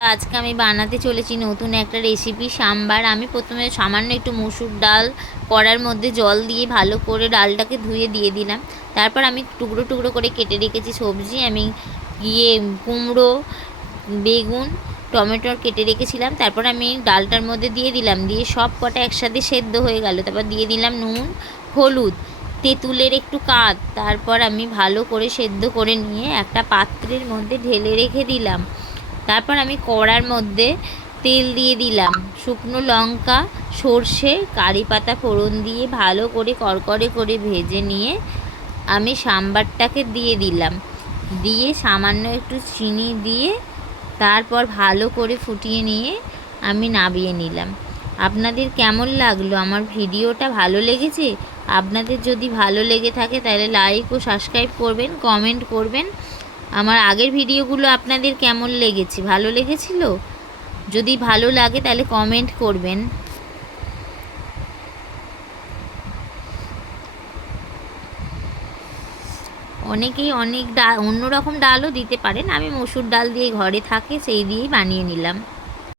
আজকে আমি বানাতে চলেছি নতুন একটা রেসিপি সাম্বার। আমি প্রথমে সামান্য একটু মসুর ডাল কড়ার মধ্যে জল দিয়ে ভালো করে ডালটাকে ধুয়ে দিয়ে দিলাম। তারপর আমি টুকরো টুকরো করে কেটে রেখেছি সবজি। আমি কুমড়ো, বেগুন, টমেটো কেটে রেখেছিলাম। তারপর আমি ডালটার মধ্যে দিয়ে দিলাম, দিয়ে সব কটা একসাথে সেদ্ধ হয়ে গেল। তারপর দিয়ে দিলাম নুন, হলুদ, তেঁতুলের একটু কাঁধ। তারপর আমি ভালো করে সেদ্ধ করে নিয়ে একটা পাত্রের মধ্যে ঢেলে রেখে দিলাম। তারপর আমি কড়ার মধ্যে তেল দিয়ে দিলাম, শুকনো লঙ্কা, সর্ষে, কারি পাতা ফোড়ন দিয়ে ভালো করে কড়কড়ে করে ভেজে নিয়ে আমি সাম্বারটাকে দিয়ে দিলাম। দিয়ে সামান্য একটু চিনি দিয়ে তারপর ভালো করে ফুটিয়ে নিয়ে আমি নামিয়ে নিলাম। আপনাদের কেমন লাগলো আমার ভিডিওটা? ভালো লেগেছে? আপনাদের যদি ভালো লেগে থাকে তাহলে লাইক ও সাবস্ক্রাইব করবেন, কমেন্ট করবেন। আমার আগের ভিডিওগুলো আপনাদের কেমন লেগেছে? ভালো লেগেছিল? যদি ভালো লাগে তাহলে কমেন্ট করবেন। অনেকেই অনেক ডাল, অন্য রকম ডালও দিতে পারেন। আমি মসুর ডাল দিয়ে ঘরে থাকে সেই দিয়েই বানিয়ে নিলাম।